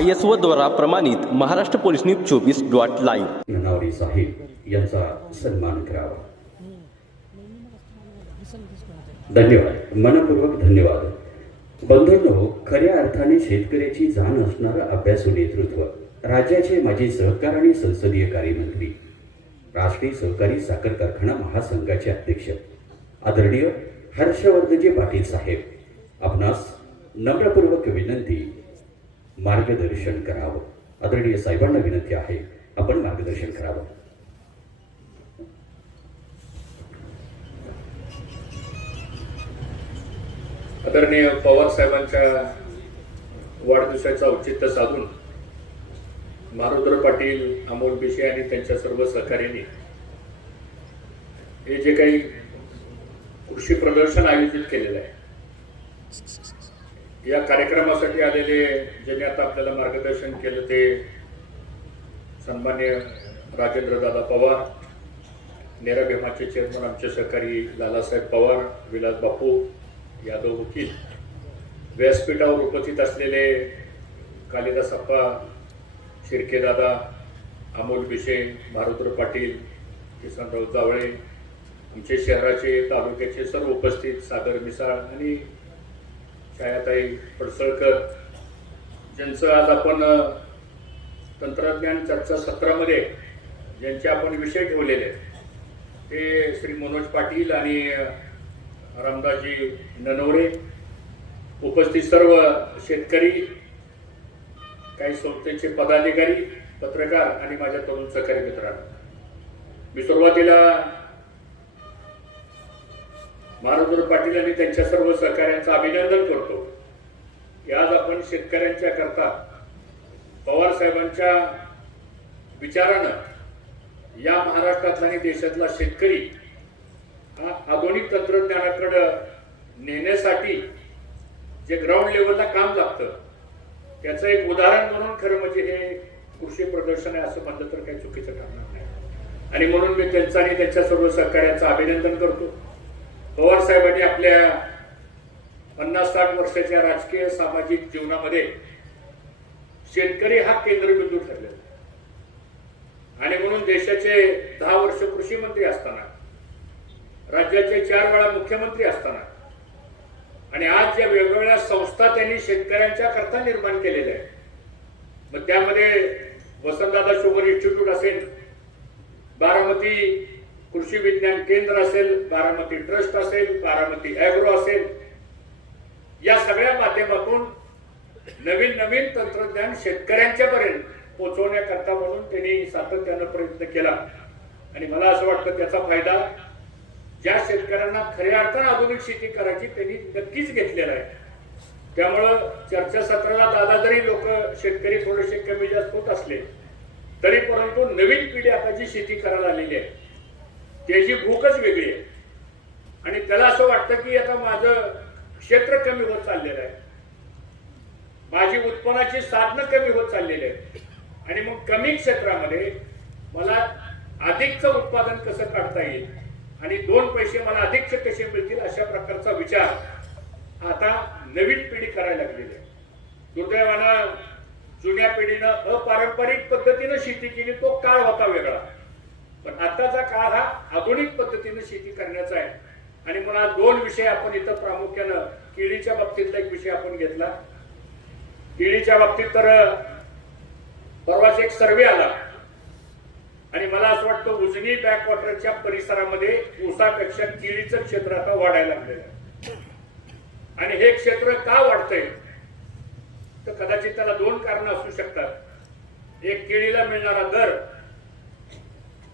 I S O द्वारा प्रमाणित Maharashtra police news चोवीस डॉट लाईव्ह. साहेब यांचा सन्मान करावा. धन्यवाद. मनपूर्वक धन्यवाद. बंधूंनो खऱ्या अर्थाने शेतकऱ्याची जाण असणारं अभ्यासू नेतृत्व राज्याचे माजी सहकार आणि संसदीय कार्यमंत्री राष्ट्रीय सहकारी साखर कारखाना महासंघाचे अध्यक्ष आदरणीय हर्षवर्धनजी पाटील साहेब आपणास नम्रपूर्वक विनंती मार्गदर्शन करावं. आदरणीय साहेबांना विनंती आहे आपण मार्गदर्शन करावं. आदरणीय पवार साहेबांच्या वाढदिवसाचं औचित्य साधून मारुद्र पाटील अमोल बिशे आणि त्यांच्या सर्व सहकार्यांनी हे जे काही कृषी प्रदर्शन आयोजित केलेलं आहे या कार्यक्रमासाठी आलेले ज्यांनी आता आपल्याला मार्गदर्शन केलं ते सन्मान्य राजेंद्र दादा पवार नेरा भीमाचे चेअरमन आमचे सहकारी लालासाहेब पवार विलास बापू यादव वकील व्यासपीठावर उपस्थित असलेले कालिदासप्पा शिर्केदादा अमोल बिशे मारुद्र पाटील किसनराव जावळे आमचे शहराचे तालुक्याचे सर्व उपस्थित सागर मिसाळ आणि छायाताई पडसळकर ज्यांचं आज आपण तंत्रज्ञान चर्चा सत्रामध्ये ज्यांचे आपण विषय ठेवलेले ते श्री मनोज पाटील आणि रामदासजी ननवरे उपस्थित सर्व शेतकरी काही संस्थेचे पदाधिकारी पत्रकार आणि माझ्या तरुण सहकारी मित्रांनो. मी सुरुवातीला महाराज पाटील आणि त्यांच्या सर्व सहकाऱ्यांचं अभिनंदन करतो. की आज आपण शेतकऱ्यांच्या करता पवार साहेबांच्या विचारानं या महाराष्ट्रातला आणि देशातला शेतकरी हा आधुनिक तंत्रज्ञानाकडं नेण्यासाठी जे ग्राउंड लेवलला काम लागतं त्याचं एक उदाहरण म्हणून खरं म्हणजे हे कृषी प्रदर्शन आहे असं म्हणलं तर काही चुकीचं ठरणार नाही. आणि म्हणून मी त्यांचं आणि त्यांच्या सर्व सहकार्याचं अभिनंदन करतो. पवार साहेबांनी आपल्या पन्नास साठ वर्षाच्या राजकीय सामाजिक जीवनामध्ये शेतकरी हा केंद्रबिंदू ठरलेला आहे. आणि म्हणून देशाचे दहा वर्ष कृषी मंत्री असताना राज्याचे चार वेळा मुख्यमंत्री असताना आणि आज ज्या वेगवेगळ्या संस्था त्यांनी शेतकऱ्यांच्या करता निर्माण केलेल्या आहेत मग त्यामध्ये वसंतदादा शुगर इन्स्टिट्यूट असेल बारामती कृषी विज्ञान केंद्र असेल बारामती ट्रस्ट असेल बारामती अॅग्रो असेल या सगळ्या माध्यमातून नवीन नवीन तंत्रज्ञान शेतकऱ्यांच्या पर्यंत पोहोचवण्याकरता म्हणून त्यांनी सातत्यानं प्रयत्न केला. आणि मला असं वाटतं त्याचा फायदा ज्या शेतकऱ्यांना खऱ्या अर्थानं आधुनिक शेती करायची त्यांनी नक्कीच घेतलेला आहे. त्यामुळं चर्चासत्राला दादा जरी लोक शेतकरी थोडेसे कमी जास्त होत असले तरी परंतु नवीन पिढी आता जी शेती करायला आलेली आहे त्याची भूकच वेगळी आहे. आणि त्याला असं वाटतं की आता माझं क्षेत्र कमी होत चाललेलं आहे. माझी उत्पन्नाची साधनं कमी होत चाललेली आहेत. आणि मग कमी क्षेत्रामध्ये मला अधिकचं उत्पादन कसं काढता येईल? आणि दोन पैसे मला अधिकचे कसे मिळतील अशा प्रकारचा विचार आता नवीन पिढी करायला लागलेली आहे. दुर्दैवानं जुन्या पिढीनं अपारंपरिक पद्धतीनं शेती केली तो काळ होता वेगळा. पण आताचा काळ हा आधुनिक पद्धतीने शेती करण्याचा आहे. आणि मला दोन विषय आपण इथं प्रामुख्यानं केळीच्या बाबतीतला एक विषय आपण घेतला. केळीच्या बाबतीत तर परवाच एक सर्वे आला. आणि मला असं वाटतं उजनी बॅकवॉटरच्या परिसरामध्ये ऊसापेक्षा केळीचं क्षेत्र आता वाढायला लागलेलं आहे. आणि हे क्षेत्र का वाढतंय? तर कदाचित त्याला दोन कारण असू शकतात. एक केळीला मिळणारा दर.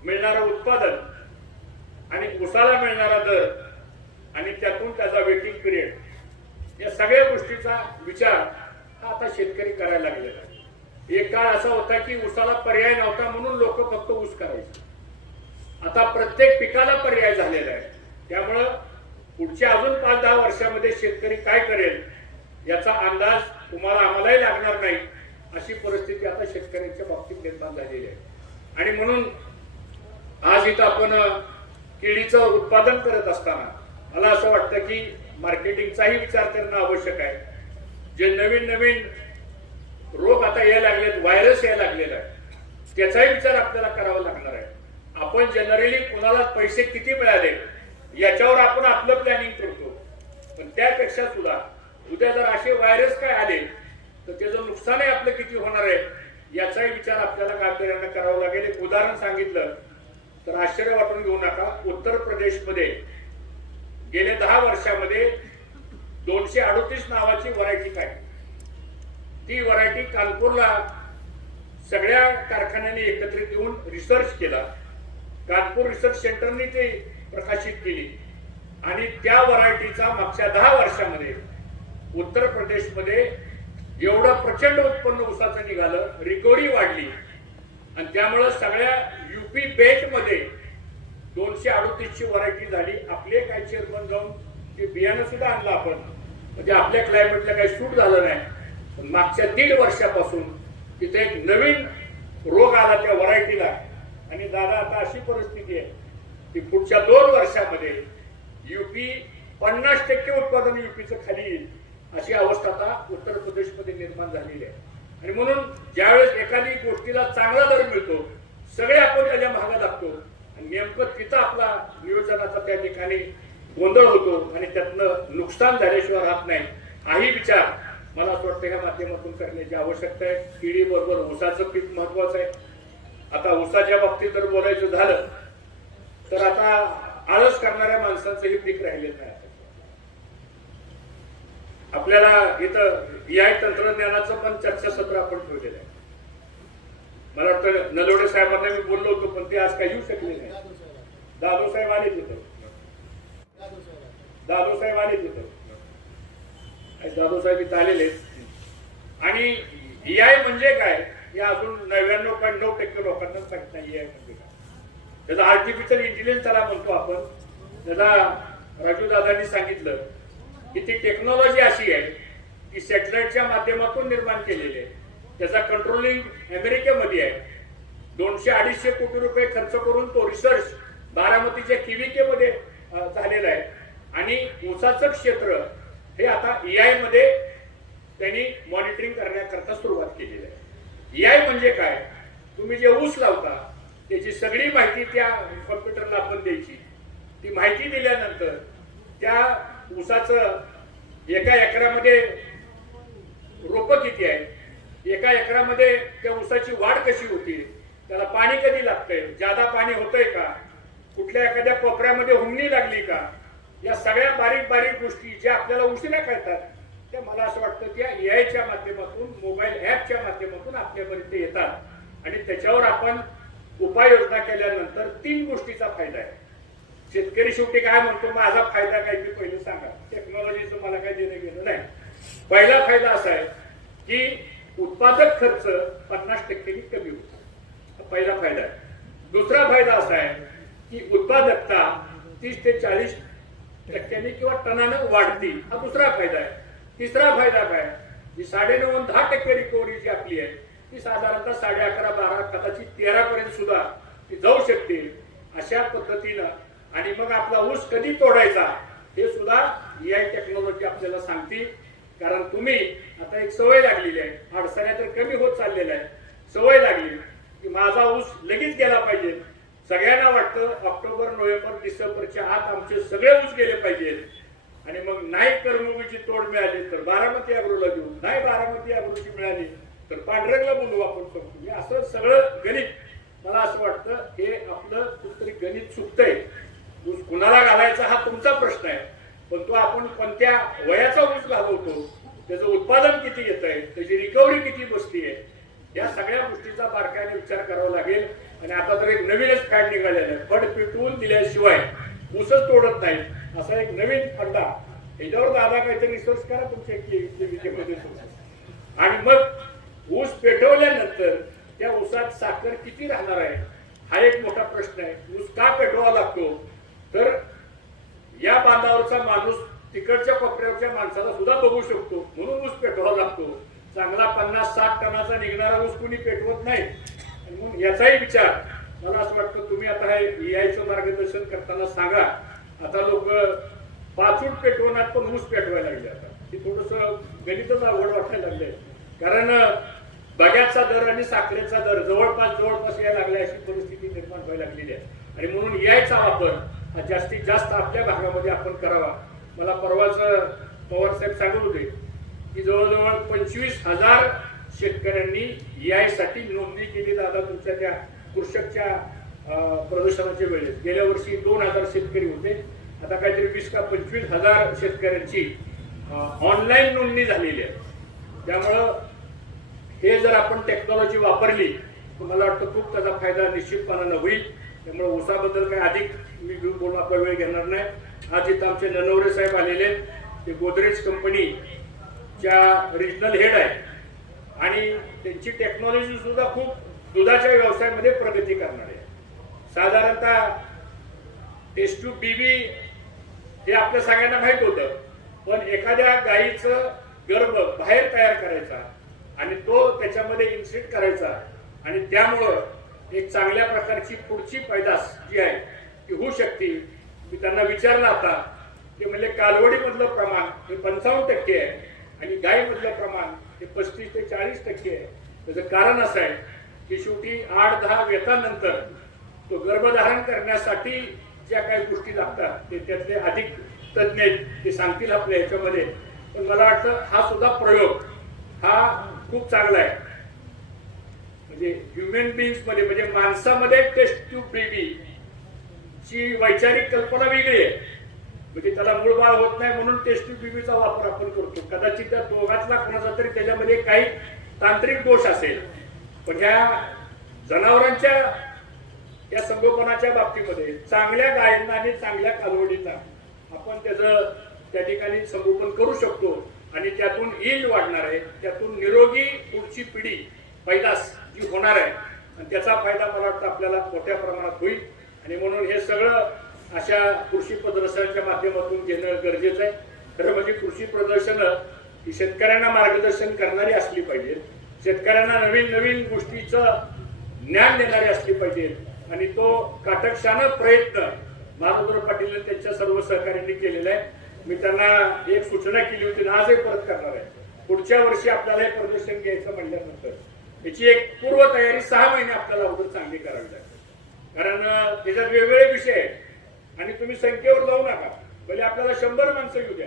मिळणारं उत्पादन आणि ऊसाला मिळणारा दर आणि त्यातून त्याचा वेटिंग पिरियड या सगळ्या गोष्टीचा विचार हा आता शेतकरी करायला लागलेला आहे. एक काळ असा होता की ऊसाला पर्याय नव्हता म्हणून लोक फक्त ऊस करायचे. आता प्रत्येक पिकाला पर्याय झालेला आहे. त्यामुळं पुढच्या अजून पाच दहा वर्षामध्ये शेतकरी काय करेल याचा अंदाज तुम्हाला आम्हालाही लागणार नाही अशी परिस्थिती आता शेतकऱ्यांच्या बाबतीत निर्माण झालेली आहे. आणि म्हणून आज इथं आपण केळीचं उत्पादन करत असताना मला असं वाटतं की मार्केटिंगचाही विचार करणं आवश्यक आहे. जे नवीन नवीन रोग आता यायला लागलेत व्हायरस यायला लागलेला आहे त्याचाही विचार आपल्याला करावा लागणार आहे. आपण जनरली कुणाला पैसे किती मिळाले याच्यावर आपण आपलं प्लॅनिंग करतो. पण त्यापेक्षा सुद्धा उद्या जर असे व्हायरस काय आले तर त्याचं नुकसानही आपलं किती होणार आहे याचाही विचार आपल्याला गांभीर्यानं करावा लागेल. एक उदाहरण सांगितलं तर आश्चर्य वाटून घेऊ नका. उत्तर प्रदेशमध्ये गेल्या दहा वर्षामध्ये दोनशे अडतीस नावाची व्हरायटी काय ती व्हरायटी कानपूरला सगळ्या कारखान्यांनी एकत्रित येऊन रिसर्च केला. कानपूर रिसर्च सेंटरने ते प्रकाशित केली. आणि त्या व्हरायटीचा मागच्या दहा वर्षामध्ये उत्तर प्रदेशमध्ये एवढं प्रचंड उत्पन्न उसाचं निघालं रिकव्हरी वाढली. आणि त्यामुळं सगळ्या युपी बेटमध्ये दोनशे अडोतीसची व्हरायटी झाली. आपले काही चेअरमन जाऊन ते बियाणं सुद्धा आणलं आपण. म्हणजे आपल्या क्लायमेटला काही सूट झालं नाही. पण मागच्या दीड वर्षापासून तिथे एक नवीन रोग आला त्या व्हरायटीला. आणि दादा आता अशी परिस्थिती आहे की पुढच्या दोन वर्षामध्ये युपी पन्नास टक्के उत्पादन युपीचं खाली येईल. अशी अवस्था आता उत्तर प्रदेशमध्ये निर्माण झालेली आहे. आणि म्हणून ज्यावेळेस एखादी गोष्टीला चांगला दर मिळतो सगळे आपण त्याच्या महागा लागतो. आणि नेमकं तिथं आपला नियोजनाचा त्या ठिकाणी गोंधळ होतो आणि त्यातनं नुकसान झाल्याशिवाय राहत नाही. हाही विचार मला असं वाटतं ह्या माध्यमातून करण्याची आवश्यकता आहे. केळी बरोबर ऊसाचं पीक महत्वाचं आहे. आता ऊसाच्या बाबतीत जर बोलायचं झालं तर आता आळस करणाऱ्या माणसांचं हे पीक राहिलेलं नाही. आपल्याला इथं या तंत्रज्ञानाचं पण चर्चासत्र आपण ठेवलेलं आहे. मला वाटतं नलवडे साहेबांना मी बोललो होतो पण ते आज काही येऊ शकले नाही. दादू साहेब आले. तिथं दादू साहेब आले. तिथं दादू साहेब इथं आलेले. आणि ईआय म्हणजे काय? हे अजून नव्याण्णव पॉईंट नऊ टक्के लोकांना माहीत नाही ईआय म्हणजे काय? त्याचा आर्टिफिशियल इंटेलिजन्स त्याला म्हणतो आपण. त्याला राजू दादांनी सांगितलं की ती टेक्नॉलॉजी अशी आहे की सॅटेलाइटच्या माध्यमातून निर्माण केलेली आहे. त्याचा कंट्रोलिंग अमेरिकेमध्ये आहे. दोनशे अडीचशे कोटी रुपये खर्च करून तो रिसर्च बारामतीच्या किविकेमध्ये झालेला आहे. आणि ऊसाचं क्षेत्र हे आता एआयमध्ये त्यांनी मॉनिटरिंग करण्याकरता सुरुवात केलेली आहे. आय म्हणजे काय? तुम्ही जे ऊस लावता त्याची सगळी माहिती त्या कॉम्प्युटरला आपण द्यायची. ती माहिती दिल्यानंतर त्या ऊसाचं एका एकरामध्ये रोप किती आहे एका एकरामध्ये त्या ऊसाची वाढ कशी होती? त्याला पाणी कधी लागतंय? जादा पाणी होतंय का? कुठल्या एखाद्या कोपऱ्यामध्ये हुमणी लागली का? या सगळ्या बारीक बारीक गोष्टी ज्या आपल्याला उशिरा कळतात त्या मला असं वाटतं त्या आयच्या माध्यमातून मोबाईल ऍपच्या माध्यमातून आपल्यापर्यंत येतात. आणि त्याच्यावर आपण उपाययोजना केल्यानंतर तीन गोष्टीचा फायदा आहे. शेतकरी शेवटी काय म्हणतो माझा फायदा काय ते पहिले सांगा. टेक्नॉलॉजीचं मला काही देणं गेलं नाही. पहिला फायदा असा आहे की उत्पादक खर्च पन्नास टक्क्यांनी कमी होतो. हा पहिला फायदा आहे. दुसरा फायदा असा आहे की उत्पादकता तीस ते चाळीस टक्क्यांनी किंवा टनानं वाढती. हा दुसरा फायदा आहे. तिसरा फायदा काय? जी साडेनऊ दहा टक्के रिकव्हरी जी आपली आहे ती साधारणतः साडे अकरा बारा कदाचित तेरा पर्यंत सुद्धा ती जाऊ शकते. अशा पद्धतीनं आणि मग आपला ऊस कधी तोडायचा हे सुद्धा एआय टेक्नॉलॉजी आपल्याला सांगते कारण तुम्ही आता एक सवय लागलेली आहे. अडचण्या तर कमी होत चाललेल्या आहे सवय लागली की माझा ऊस लगेच गेला पाहिजे. सगळ्यांना वाटतं ऑक्टोबर नोव्हेंबर डिसेंबरच्या आत आमचे सगळे ऊस गेले पाहिजेत आणि मग नाही करमुगीची तोड मिळाली तर बारामती अग्रोला देऊ नाही बारामती अग्रोची मिळाली तर पांढरंगला बोलू आपण समजू हे असं सगळं गणित. मला असं वाटतं हे आपलं कुठतरी गणित चुकतंय. ऊस कुणाला घालायचा हा तुमचा प्रश्न आहे. पण तो आपण कोणत्या वयाचा ऊस घालवतो त्याचं उत्पादन किती येत आहे त्याची रिकव्हरी किती बसती आहे या सगळ्या गोष्टीचा बारकाईने विचार करावा लागेल. आणि आता तर एक नवीनच फॅड निघालेला आहे. फड पिटवून दिल्याशिवाय ऊसच तोडत नाही असा एक नवीन फंडा. याच्यावर दादा काहीतरी रिसर्च करा तुमच्या आणि मग ऊस पेटवल्यानंतर त्या ऊसात साखर किती राहणार आहे हा एक मोठा प्रश्न आहे. ऊस का पेटवावा लागतो? तर या बांधावरचा माणूस तिकडच्या कोपऱ्यावरच्या माणसाला सुद्धा बघू शकतो. म्हणून ऊस पेटवावा लागतो. चांगला पन्नास साठ टनाचा निघणारा ऊस कुणी पेटवत नाही. म्हणून याचाही विचार. मला असं वाटतं तुम्ही आता हे EI मार्गदर्शन करताना सांगा. आता लोक पाचूट पेटवण्यात पण ऊस पेटवायला लागले आता. हे थोडस गणितच अवघड वाटायला लागले कारण बग्याचा दर आणि साखरेचा दर जवळपास जवळपास यायला लागल्या अशी परिस्थिती निर्माण व्हायला लागलेली आहे. आणि म्हणून यायचा वापर जास्तीत जास्त आपल्या भागामध्ये आपण करावा. मला परवाच पवार साहेब सांगत होते की जवळजवळ पंचवीस हजार शेतकऱ्यांनी यायसाठी नोंदणी केली दादा तुमच्या त्या कृषकच्या प्रदूषणाच्या वेळेस. गेल्या वर्षी दोन हजार शेतकरी होते. आता काहीतरी वीस का पंचवीस हजार शेतकऱ्यांची ऑनलाईन नोंदणी झालेली आहे. त्यामुळं हे जर आपण टेक्नॉलॉजी वापरली तर मला वाटतं खूप त्याचा फायदा निश्चितपणानं होईल. त्यामुळे ऊसाबद्दल काही अधिक मी बोलून आपला वेळ घेणार नाही. आज इथं आमचे ननवरे साहेब आलेले ते गोदरेज कंपनीच्या रिजनल हेड आहे आणि त्यांची टेक्नॉलॉजी सुद्धा खूप दुधाच्या व्यवसायामध्ये प्रगती करणार आहे साधारणतः टेस्ट टू बीबी हे आपल्या सगळ्यांना माहीत होतं. पण एखाद्या गायीचं गर्भ बाहेर तयार करायचा आणि तो त्याच्यामध्ये इन्सिट करायचा आणि त्यामुळं एक चांगल्या प्रकारची पुढची पैदास जी आहे ती होऊ शकते मी त्यांना विचारलं आता ते म्हणजे कालवडीमधलं प्रमाण हे पंचावन्न टक्के आहे आणि गायीमधलं प्रमाण हे पस्तीस ते चाळीस टक्के आहे. त्याचं कारण असं आहे की शेवटी आठ दहा व्यतानंतर तो गर्भधारण करण्यासाठी ज्या काही गोष्टी लागतात ते त्यातले अधिक तज्ज्ञ आहेत ते सांगतील आपल्या ह्याच्यामध्ये पण मला वाटतं हा सुद्धा प्रयोग हा खूप चांगला आहे. म्हणजे ह्युमन बिंग्समध्ये म्हणजे माणसामध्ये टेस्ट ट्यूब बेबी ची वैचारिक कल्पना वेगळी आहे. म्हणजे त्याला मूळ बाळ होत नाही म्हणून टेस्ट ट्यूब बेबीचा वापर आपण करतो. कदाचित त्या दोघातला कोणाचा तरी त्याच्यामध्ये काही तांत्रिक दोष असेल. पण ह्या जनावरांच्या या संगोपनाच्या बाबतीमध्ये चांगल्या गायांना आणि चांगल्या कालवडींना आपण त्याचं त्या ठिकाणी संगोपन करू शकतो. आणि त्यातून ईल्ड वाढणार आहे. त्यातून निरोगी पुढची पिढी पैदास जी होणार आहे. आणि त्याचा फायदा मला वाटतं आपल्याला मोठ्या प्रमाणात होईल. आणि म्हणून हे सगळं अशा कृषी प्रदर्शनाच्या माध्यमातून घेणं गरजेचं आहे. खरं म्हणजे कृषी प्रदर्शनं ही शेतकऱ्यांना मार्गदर्शन करणारी असली पाहिजेत शेतकऱ्यांना नवीन नवीन गोष्टीचं ज्ञान देणारी असली पाहिजेत आणि तो काटकशानं प्रयत्न माधवराव पाटील त्यांच्या सर्व सहकार्यांनी केलेला आहे. मी त्यांना एक सूचना केली होती आजही परत करणार आहे. पुढच्या वर्षी आपल्याला हे प्रदर्शन घ्यायचं म्हणल्यानंतर. याची एक पूर्वतयारी सहा महिने आपल्याला अगोदर चांगली करावी लागते. कारण त्याच्यात वेगवेगळे विषय आहेत आणि तुम्ही संख्येवर जाऊ नका भले आपल्याला शंभर माणसं येऊ द्या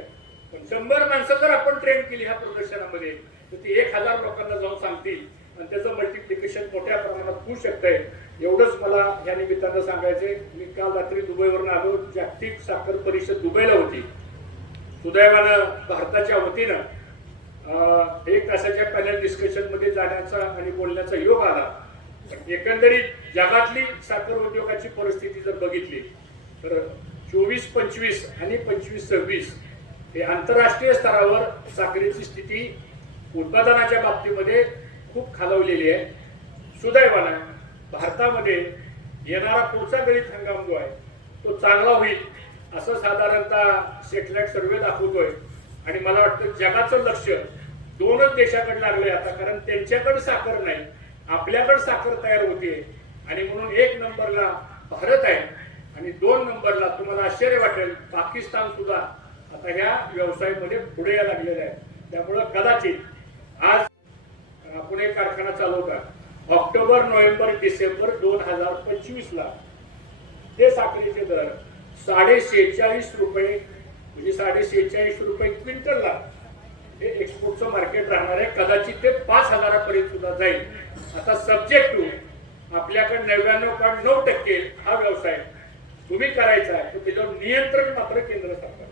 पण शंभर माणसं जर आपण ट्रेन केली ह्या प्रदर्शनामध्ये तर ती एक हजार लोकांना जाऊन सांगतील आणि त्याचं मल्टिप्लिकेशन मोठ्या प्रमाणात होऊ शकतंय. एवढंच मला या निमित्तानं सांगायचंय. मी काल रात्री दुबईवरून आलो जागतिक साखर परिषद दुबईला होती. सुदैवानं भारताच्या वतीनं एक तासाच्या पॅनल डिस्कशनमध्ये जाण्याचा आणि बोलण्याचा योग आला? एकंदरीत जगातली साखर उद्योगाची परिस्थिती जर बघितली तर चोवीस पंचवीस आणि पंचवीस सव्वीस हे आंतरराष्ट्रीय स्तरावर साखरेची स्थिती उत्पादनाच्या बाबतीमध्ये खूप खालवलेली आहे. सुदैवानं भारतामध्ये येणारा पुढचा गणित हंगाम जो आहे तो चांगला होईल असं साधारणतः सेटेलाइट सर्वे दाखवतोय. आणि मला वाटतं जगाचं लक्ष दोनच देशाकडे लागले आता कारण त्यांच्याकडे साखर नाही आपल्याकडे साखर तयार होते. आणि म्हणून एक नंबरला भारत आहे आणि दोन नंबरला तुम्हाला आश्चर्य वाटेल पाकिस्तान सुद्धा आता ह्या व्यवसायामध्ये पुढे या लागलेलं आहे. त्यामुळं कदाचित आज आपण एक कारखाना चालवतात. ऑक्टोबर नोव्हेंबर डिसेंबर दोन हजार पंचवीस ला ते साखरेचे दर साडे शेहेचाळीस रुपये म्हणजे साडे शेहेचाळीस रुपये क्विंटलला हे एक्सपोर्टचं मार्केट राहणार आहे. कदाचित ते पाच हजारापर्यंत सुद्धा जाईल. आता सब्जेक्ट टू आपल्याकडे नव्याण्णव पॉईंट नऊ टक्के हा व्यवसाय तुम्ही करायचा आहे तर त्याच्यावर नियंत्रण मात्र केंद्र सरकार.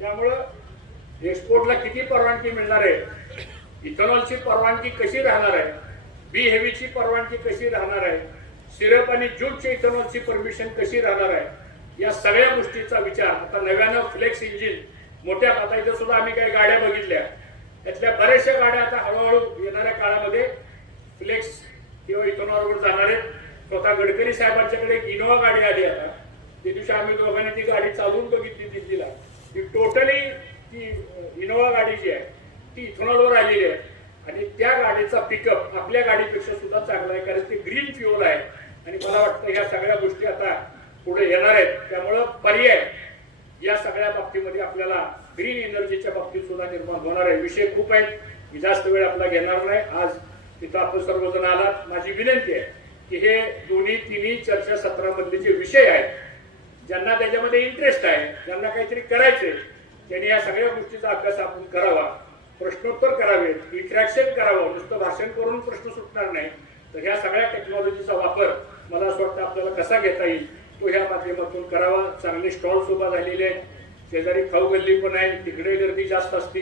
त्यामुळं एक्सपोर्टला किती परवानगी मिळणार आहे? इथेनॉलची परवानगी कशी राहणार आहे? बी हेवीची परवानगी कशी राहणार आहे? सिरप आणि ज्यूटच्या इथेनॉलची परमिशन कशी राहणार आहे? या सगळ्या गोष्टीचा विचार. आता नव्यानं फ्लेक्स इंजिन मोठ्या आता सुद्धा आम्ही काही गाड्या बघितल्या. त्यातल्या बऱ्याचशा गाड्या आता हळूहळू येणाऱ्या काळामध्ये फ्लेक्स किंवा इथेनॉलवर जाणार आहेत. स्वतः गडकरी साहेबांच्याकडे एक इनोवा गाडी आली आता. त्या दिवशी आम्ही दोघांनी ती गाडी चालवून बघितली दिल्लीला. ती टोटली ती इनोवा गाडी जी आहे ती इथेनॉलवर आलेली आहे. आणि त्या गाडीचा पिकअप आपल्या गाडीपेक्षा सुद्धा चांगला आहे. कारण ते ग्रीन फ्युअल आहे. आणि मला वाटतं ह्या सगळ्या गोष्टी आता पुढे येणार आहेत. त्यामुळं पर्याय या सगळ्या बाबतीमध्ये आपल्याला ग्रीन एनर्जीच्या बाबतीत सुद्धा निर्माण होणार आहे. विषय खूप आहेत. मी जास्त वेळ आपला घेणार नाही. आज तिथं आपण सर्वजण आलात. माझी विनंती आहे की हे दोन्ही तिन्ही चर्चासत्रामधले जे विषय आहेत ज्यांना त्याच्यामध्ये इंटरेस्ट आहे ज्यांना काहीतरी करायचंय त्यांनी या सगळ्या गोष्टीचा अभ्यास आपण करावा. प्रश्नोत्तर करावेत इंट्रॅक्शन करावं. नुसतं भाषण करून प्रश्न सुटणार नाही. तर ह्या सगळ्या टेक्नॉलॉजीचा वापर मला असं वाटतं आपल्याला कसा घेता येईल? तो ह्या माध्यमातून करावा. चांगले स्टॉल्स उभा झालेले आहेत. शेजारी खाऊ गल्ली पण आहे. तिकडे गर्दी जास्त असते.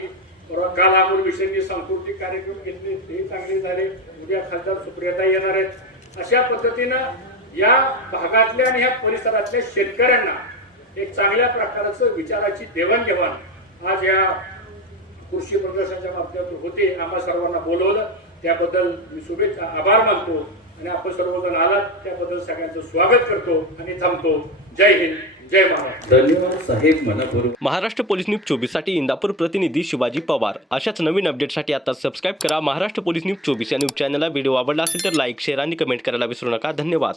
परवा काल अमोल विषयी सांस्कृतिक कार्यक्रम घेतले. ते चांगले झाले. उद्या खासदार सुप्रियता येणार आहेत. अशा पद्धतीनं या भागातल्या आणि ह्या परिसरातल्या शेतकऱ्यांना एक चांगल्या प्रकारचं विचाराची देवाणघेवाण आज या कृषी प्रदर्शनाच्या माध्यमातून होते. आम्हा सर्वांना बोलवलं. त्याबद्दल मी शुभेच्छा आभार मानतो. आणि आपण सर्वजण आलात त्याबद्दल सगळ्यांचं स्वागत करतो आणि थांबतो. जय हिंद जय महाराष्ट्र. धन्यवाद साहेब मनपूर्वक. महाराष्ट्र पोलीस न्यूज चोवीससाठी इंदापूर प्रतिनिधी शिवाजी पवार. अशाच नवीन अपडेटसाठी आता सबस्क्राईब करा महाराष्ट्र पोलीस न्यूज चोवीस या न्यूज चॅनलला व्हिडिओ आवडला असेल तर लाईक शेअर आणि कमेंट करायला विसरू नका. धन्यवाद.